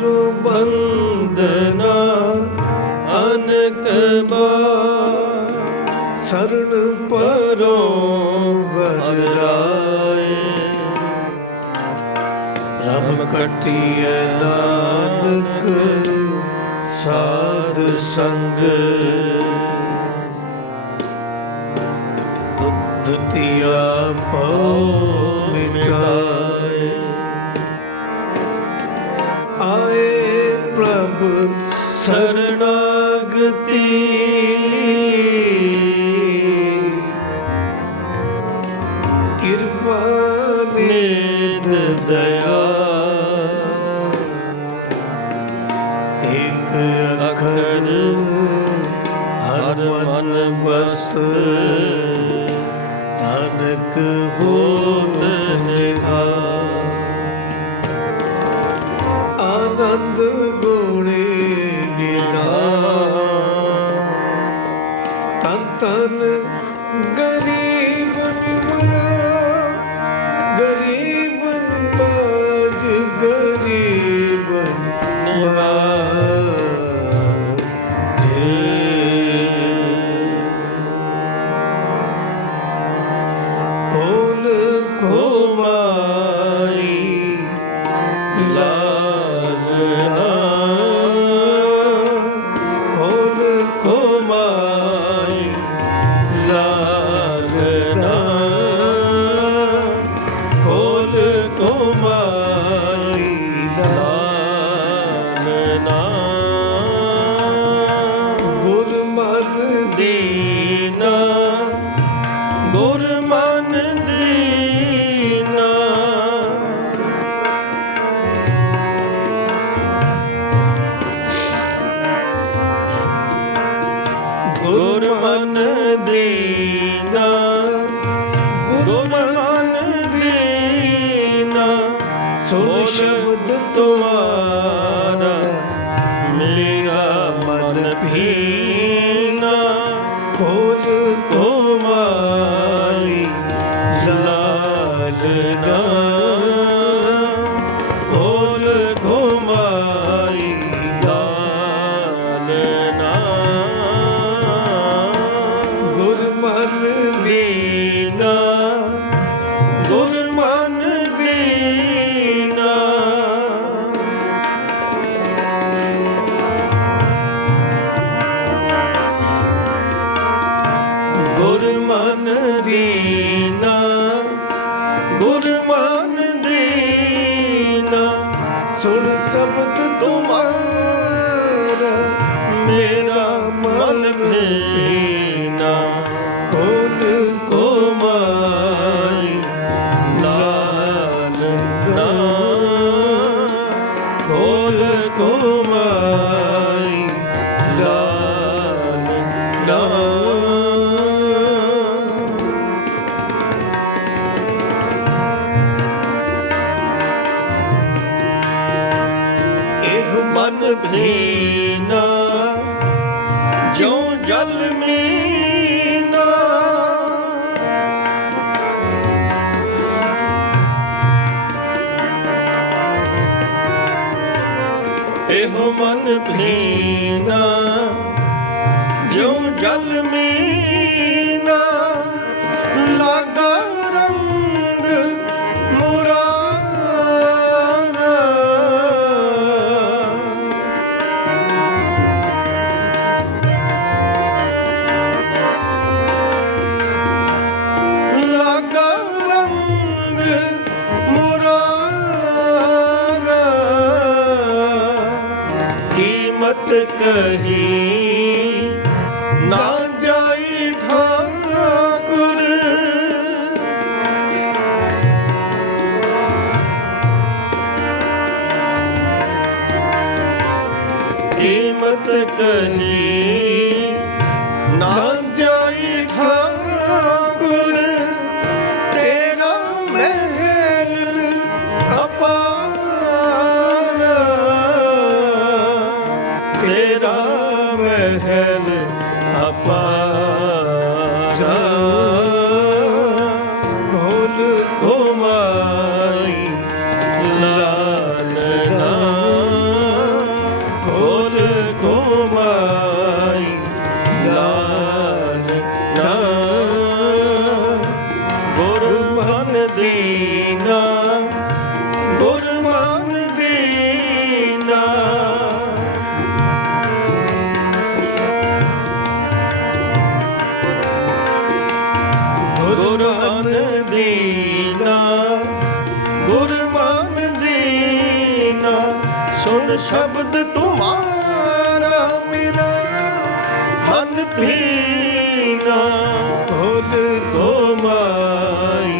ਕਰੋ ਬੰਦਨਾ ਅਨਕ ਬਾਰ ਸਰਣ ਪਰੋ ਵਰ ਰਮ ਕਟਿਐ ਨਾਨਕ ਸਾਧ ਸੰਗ। ਦੁਤੀਆ ਪਉ ਸਰਣਾਗਤੀ ਕਿਰਪਾ ਨਿਧ ਦਇਆ ਇਕ ਅਖਰ ਹਰ ਮਨ ਬਸ ਨਾਨਕ ਹੋਤ तन गरी ਗੁਰਮਨ ਦੀਨਾ ਗੁਰਮਨ ਦੀਨਾ। ਗੁਰਮਨ ਦੀਨਾ ਗੁਰਮਨ ਦੀਨਾ। ਸੁਣ ਸ਼ਬਦ ਤੁਮਾਰਾ। ਗੁਰਮਨ ਦੀਨਾ ਗੁਰਮਨ ਦੀਨਾ ਸੁਣ ਸ਼ਬਦ ਤੁਮਾਰਾ, ਮੇਰਾ ਮਨ ਭੀਨਾ ਕੋਲ ਕੋਮਾਈ, ਲਾਲ ਨਾ। ਕੋਲ ਕੋਮਾਈ ਜਲ ਮੀਨਾ। ਇਹੋ ਮਨ ਭੀਨਾ ਜੋ ਜਲ ਮੀਨਾ ਲਾਗਾ ਕਹੀ। ਨਾ ਜਾਈ ਠਾਕੁਰ। ਕੀਮਤ ਕਹੀ। ਸ਼ਬਦ ਤੁਮਾਰਾ ਮੇਰਾ ਮਨ ਭੀਨਾ ਭੋਲ ਕੋ ਮਾਈ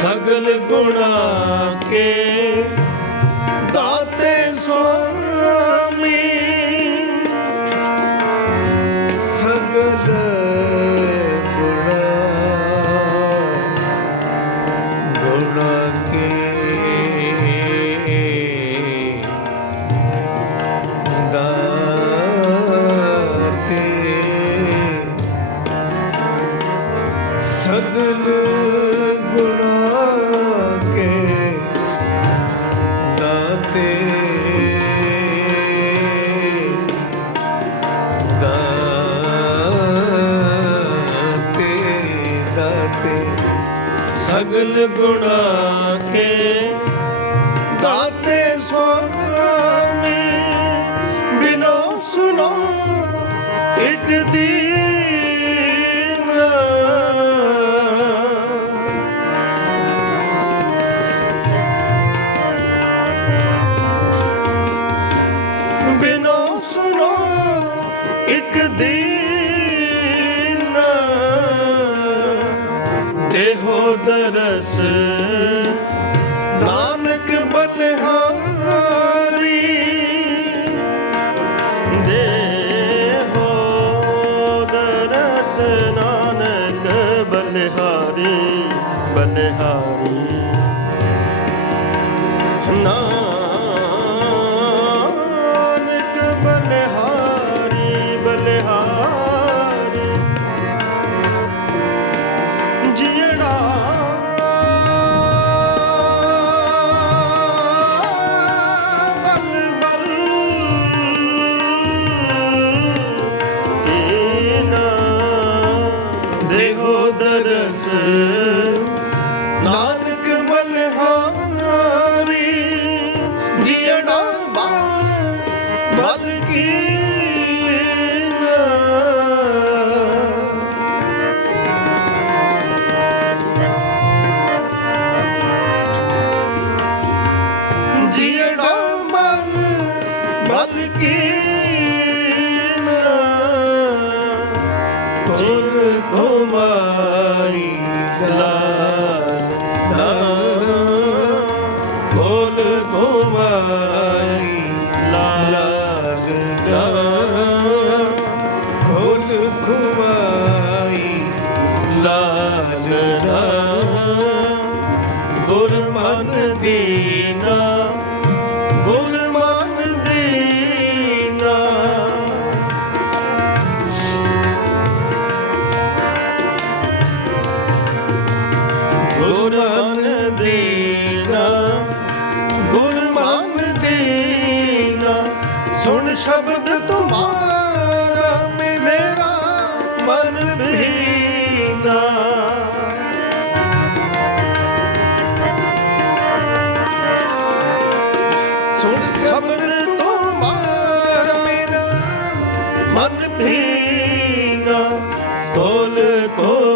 ਸਗਲ ਗੁਣਾ ਕੇ ਦਾਤੇ ਸੁਆਮੀ। ਸਗਲ ਗੁਣਾ ਗੁਣਾ ਕੇ ਸਗਲ ਗੁਣਾ ਕੇ ਦਰਸ। ਨਾਨਕ ਬਨਹਾਰੀ ਦੇਹੋ ਦਰਸ। ਨਾਨਕ ਬਨਹਾਰੀ ਬਨਹਾਰੀ। Ah. को